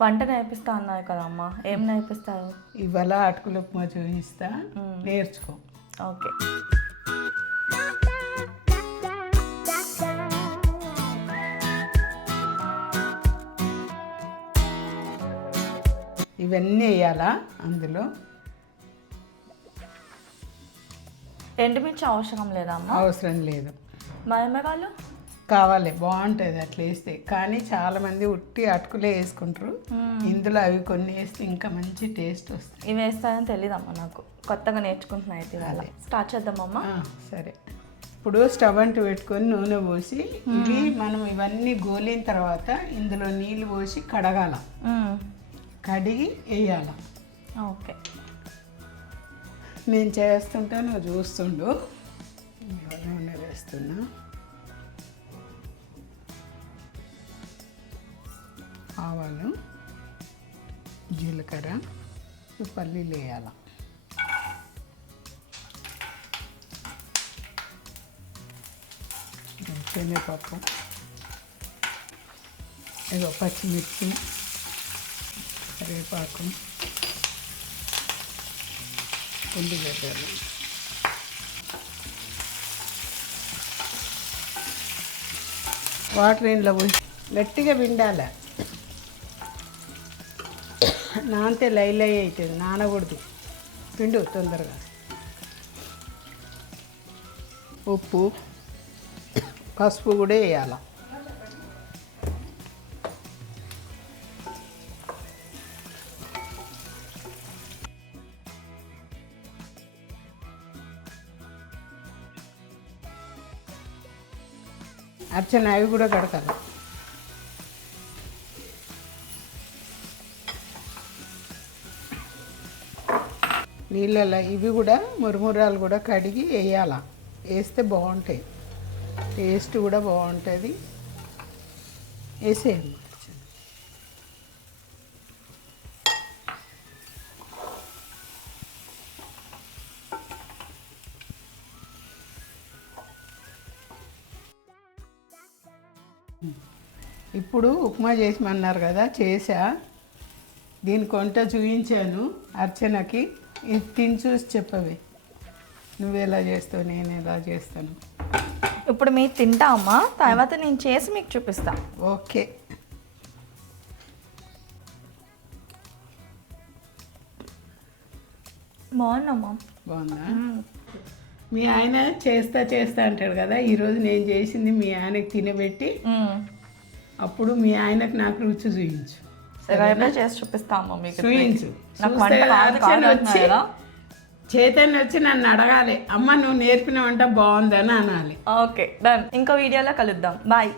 వంట నేర్పిస్తా అన్నారు కదా అమ్మ, ఏం నేర్పిస్తారు? ఇవాళ అటుకుల ఉప్మా చూపిస్తా, నేర్చుకో. ఓకే. ఇవన్నీ వేయాలా అందులో. ఎండుమిర్చి అవసరం లేదా అమ్మ? అవసరం లేదు. మరమరాలు కావాలి, బాగుంటుంది అట్లా వేస్తే. కానీ చాలామంది ఉట్టి అటుకులే వేసుకుంటారు, ఇందులో అవి కొన్ని వేస్తే ఇంకా మంచి టేస్ట్ వస్తుంది. ఇవి వేస్తాయని తెలియదమ్మా నాకు, కొత్తగా నేర్చుకుంటున్నా అయితే. ఇవాళ స్టార్ట్ చేద్దామమ్మా. సరే, ఇప్పుడు స్టవ్ అంటూ పెట్టుకొని నూనె పోసి ఇవి మనం ఇవన్నీ గోలిన తర్వాత ఇందులో నీళ్ళు పోసి కడగాల, కడిగి వేయాల. ఓకే, నేను చేస్తుంటే నువ్వు చూస్తుండు. నూనె వేస్తున్నా, ఆవాలు, జీలకర్ర, పల్లీలు వేయాల. శనగపప్పు, ఏదో పచ్చిమిర్చి, కరివేపాకు, ఉల్లిగడ్డలు, వాటర్ ఇంట్లో పోసి గట్టిగా పిండాలి. నానితే లై అవుతుంది, నానకూడదు. పిండు తొందరగా. ఉప్పు, పసుపు కూడా వేయాల. అర్చన అవి కూడా కడకాలి. నీళ్ళలో ఇవి కూడా మురుమురాలు కూడా కడిగి వేయాల. వేస్తే బాగుంటాయి, టేస్ట్ కూడా బాగుంటుంది. వేసేయండి. ఇప్పుడు ఉప్మా చేసిమన్నారు కదా, చేసా. దీనికి వంట చూపించాను అర్చనకి. ఇది తిని చూసి చెప్పవే, నువ్వెలా చేస్తావు, నేను ఎలా చేస్తాను. ఇప్పుడు మీరు తింటామా, తర్వాత నేను చేసి మీకు చూపిస్తా. ఓకే. బాగుందమ్మా. బాగుందా? మీ ఆయన చేస్తా అంటాడు కదా, ఈరోజు నేను చేసింది మీ ఆయనకి తినబెట్టి అప్పుడు మీ ఆయనకు నాకు రుచి చూయించు. చేసి చూపిస్తామా మీకు, చూయించు. చైతన్య వచ్చి నన్ను అడగాలి, అమ్మ నువ్వు నేర్పిన వంట బాగుందని అనాలి. Okay, done. ఇంకో వీడియోలో కలుద్దాం. బాయ్.